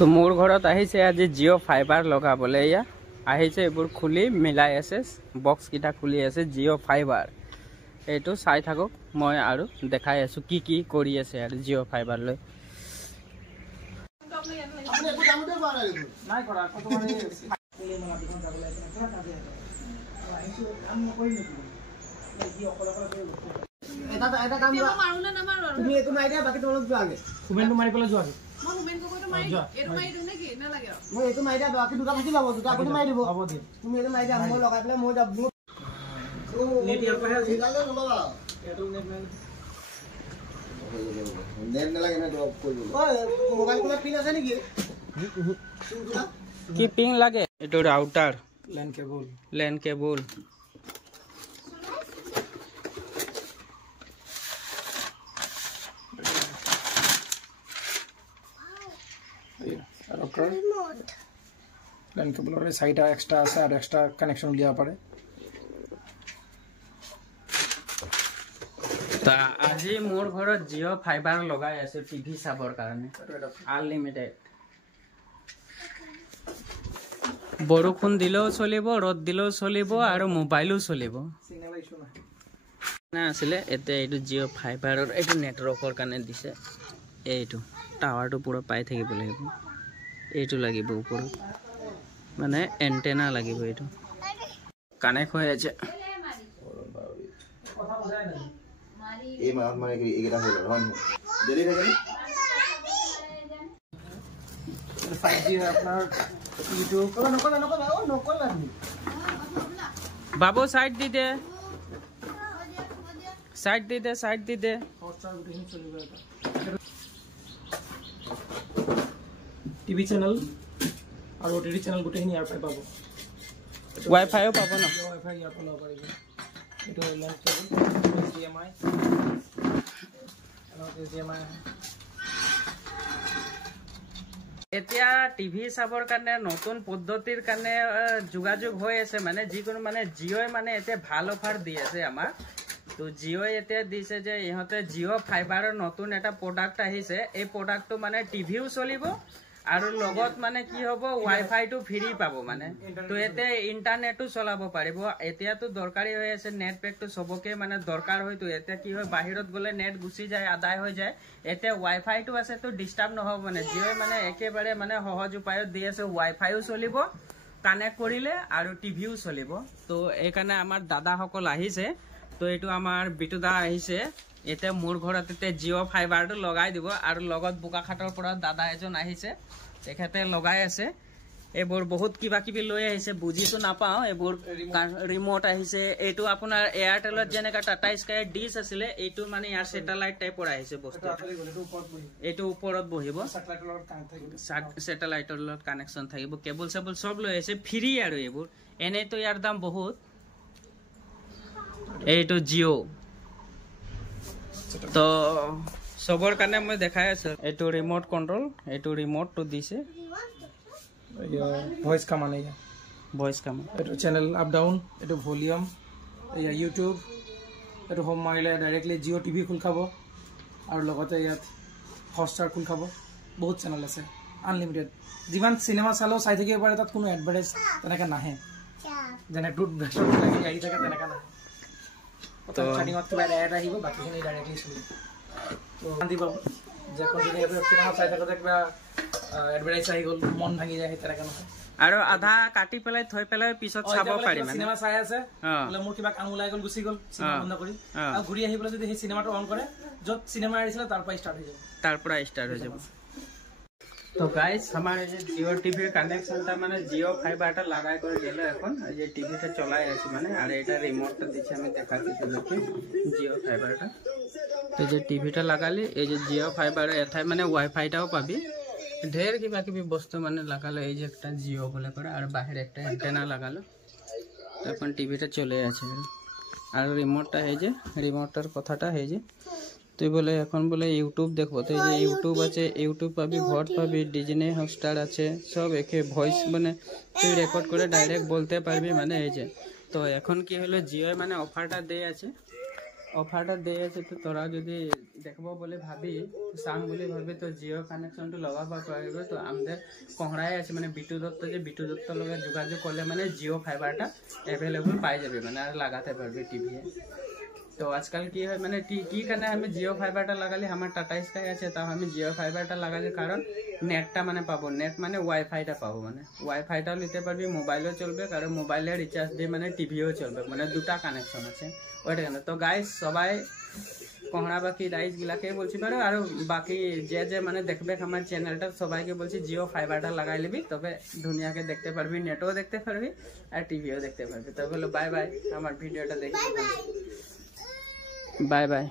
তো মোৰ ঘৰত আহিছে আজি জিঅ' ফাইবাৰ লগাবলৈ এয়া আহিছে এইবোৰ খুলি মিলাই আছে বক্স কিটা খুলি আছে জিঅ' ফাইবাৰ এইটো চাই থাকক মই আৰু দেখাই আছো কি কি কৰি আছে আৰু জিঅ' ফাইবাৰ লৈ নাই কৰা কত মানে খুলি মনা দিখন যাবলৈ আছে এটা কাম মাৰো না না মাৰো তুমি একো নাই দিয়া বাকি তোমালোক যোৱা আগে কুমেনটো মাৰি পেলাই যোৱা মই কুমেনটো কইটো মাৰি এটো মাৰি দিও নেকি না লাগে মই এটো মাৰি দিয়া বাকি দুটা থাকি যাব দুটা আপুনি মাৰি দিব হ'ব দিয়া তুমি এটো মাৰি দিয়া মই লগাই পেলাই মই যাব নেট ইয়াৰ পৰা জিগালে নলবা এটো নেট নাই নেট নালাগে না ড্ৰপ কৰি দিব ওই মোবাইল কোলা পিন আছে নেকি কি পিন লাগে এটো রাউটার LAN কেবল LAN কেবলৰ চাইটা এক্সট্ৰা আছে আৰু এক্সট্ৰা কানেকশন উলিয়াব পাৰে তা আজি মোৰ ঘৰত জিঅ' ফাইবাৰ লগাই আছে টিভি চাবৰ কাৰণে আনলিমিটেড বৰষুণ দিলেও চলিব ৰদ দিলেও চলিব আৰু মোবাইলও চলিব না আসলে এতে এইটো জিঅ' ফাইবাৰৰ এইটো নেটৱৰ্কৰ কাৰণে দিছে এইটো টাৱাৰটো পুৰা পাই থাকিব লাগিব এইটো লাগিব ওপৰত মানে এন্টেনা লাগিব এইটো কানেক্ট হৈ আছে এই মাহত মানে এইটা হল হয় দেৰি থাকে নি 5G আপনার ইউটিউব নকলা বাবু সাইড দি দে হটস্টার গুটেখিনি চলিব এটা টিভি চ্যানেল আৰু OTT চ্যানেল গুটেখিনি ইয়াৰ পৰা পাব ওয়াইফাইও পাব না ওয়াইফাই ইয়াৰ পৰা ল'ব পাৰিব এটো LAN কেবল HDMI আৰু HDMI এতিয়া টিভি চাবৰ কাৰণে নতুন পদ্ধতিৰ কাৰণে যোগাযোগ হৈ আছে মানে যিকোনো মানে জিঅ'ই মানে এতে ভাল অফাৰ দি আছে আমাৰ তো জিঅ'ই এতে দিছে যে ইহঁতে জিঅ' ফাইবাৰৰ নতুন এটা প্ৰডাক্ট আহিছে এই প্ৰডাক্টটো মানে টিভিও চলিব আৰু লগত মানে কি হ'ব ওয়াইফাইটো ফ্ৰী পাব মানে তো এতে ইন্টাৰনেটও চলাব পাৰিব এতিয়াতো দৰকাৰী হৈ আছে নেট পেকটো সবকে মানে দৰকাৰ হয়তো এতিয়া কি হয় বাহিৰত গলে নেট গুচি যায় আদায় হৈ যায় এতে ওয়াইফাইটো আছে তো ডিস্টার্ব নহব মানে জিঅ'ই মানে একেবাৰে মানে সহজ উপায়ত দি আছে ওয়াইফাইও চলিব কানেক্ট কৰিলে আৰু টিভিও চলিব তো এই কাৰণে আমাৰ দাদা সকল আহিছে তো এইটো আমাৰ বিটুদা আহিছে এতে মোৰ ঘৰত এতে জিঅ' ফাইবাৰটো লগাই দিব আৰু লগত বুকাখাটৰ পৰা দাদা এজন আহিছে তেখেতে লগাই আছে এবোৰ বহুত কিবা কিবি লৈ আহিছে বুজিটো নাপাও এবোৰ ৰিমোট আহিছে এইটো আপোনাৰ এয়াৰটেলত যেনেকা টাটা স্কাই ডিশ আছিল এইটো মানে ইয়াৰ স্যাটেলাইট টাইপৰ আহিছে বস্তু এইটো ওপৰত বহিব স্যাটেলাইটৰ লগত কানেকশন থাকিব কেবল সেবল সব লৈ আহিছে ফ্ৰী আৰু এবোৰ এনে তো ইয়াৰ দাম বহুত এইটো জিঅ' তো সবৰ কাৰণে মই দেখাই আছো এইটো ৰিমোট কন্ট্ৰোল এইটো ৰিমোটটো দিছে ভয়েস কামান এই ভয়েস কামান এইটো চ্যানেল আপ ডাউন এইটো ভলিউম এই ইউটিউব এইটো হোম মাৰিলে ডাইৰেক্টলি জিঅ' টিভি খুল খাব আৰু লগতে ইয়াত হটস্টাৰ খুল খাব বহুত চ্যানেল আছে আনলিমিটেড যিমান সিনেমা চালো চাই থাকিব পাৰে তাত কোনো এডভাৰটাইজ তেনেকা নাহে যেনে টুথ ব্ৰাছৰ লাগি আহি থাকে তেনেকা নাহে তো স্টাৰ্টিংত কিবা এড আহিব বাকিখিনি ডাইৰেক্টলি চলিব তো শান্তি পাব যে কন্টিনিউ সিনেমা চাই থাকোতে কিবা এডভাৰটাইজ আহি গ'ল মন ভাঙি যায় তেনেকা নহয় আৰু আধা কাটি পেলাই থৈ পেলাই পিছত চাব পাৰি মানে সিনেমা চাই আছে বলে মোৰ কিবা কাম ওলাই গ'ল গুচি গ'ল সিনেমা বন্ধ কৰি আৰু ঘূৰি আহি পেলাই যদি সেই সিনেমাটো অন কৰে যত সিনেমা আহিছিল তাৰ পৰা ষ্টাৰ্ট হৈ যাব तो गाइस हमारे जो जियो टीवी कनेक्शन था माने जियो फाइबारটা লাগাই করে দিল এখন এই যে টিভিটা চলাই আছে মানে আর এটা রিমোটটা দিছি আমি দেখাচ্ছি তোমাকে জিও ফাইবারটা তো যে টিভিটা লাগালি এই যে জিও ফাইবার এথাই মানে ওয়াইফাইটাও পাবি ঢের কিবা কিবি বস্তু মানে লাগালো এই যে একটা জিও বলে করে আর বাইরে একটা অ্যান্টেনা লাগালো তখন টিভিটা চলে আছে আর রিমোটটা এই যে রিমোটটার কথাটা এই যে তুই বলে এখন বলে ইউটিউব দেখবো তো এই যে ইউটিউব আছে ইউটিউব পাবি ভট পাবি ডিজনি হটস্টার আছে সব একে ভয়েস মানে তুই রেকর্ড করে ডাইরেক্ট বলতে পারবি মানে এই যে তো এখন কি হলো জিও মানে অফারটা দেয় আছে অফারটা দিয়ে আছে, তো তোরা যদি দেখব বলে ভাবি চাম বলে ভাবি তো জিও কানেকশনটা লগাব পারবে। তো আমাদের কংড়ায় আছে মানে বিটু দত্ত, যে বিটু দত্তর লগে যোগাযোগ করলে মানে জিও ফাইবারটা অ্যাভেলেবল পাই যাবে মানে আর লাগাতে পারবে টিভি। তো আজকাল কি হয় মানে কি কারণে আমি জিও ফাইবারটা লাগালি, আমার টাটা স্কাই আছে তাও আমি জিও ফাইবারটা লাগালি কারণ নেটটা মানে পাবো, নেট মানে ওয়াইফাইটা পাবো, মানে ওয়াইফাইটাও নিতে পারবি, মোবাইলও চলবে, কারণ মোবাইলে রিচার্জ দিয়ে মানে টিভিও চলবে, মানে দুটা কানেকশন আছে ওইটা কেন। তো গাইস সবাই কহড়া বাকি রাইস গুলাকে বলছি পারো, আর বাকি যে মানে দেখবে আমার চ্যানেলটা সবাইকে বলছি জিও ফাইবারটা লাগাই লিবি, তবে দুনিয়াকে দেখতে পারবি, নেটও দেখতে পারবি আর টিভিও দেখতে পারবি। তো বলো বাই বাই, আমার ভিডিওটা দেখে বাই বাই।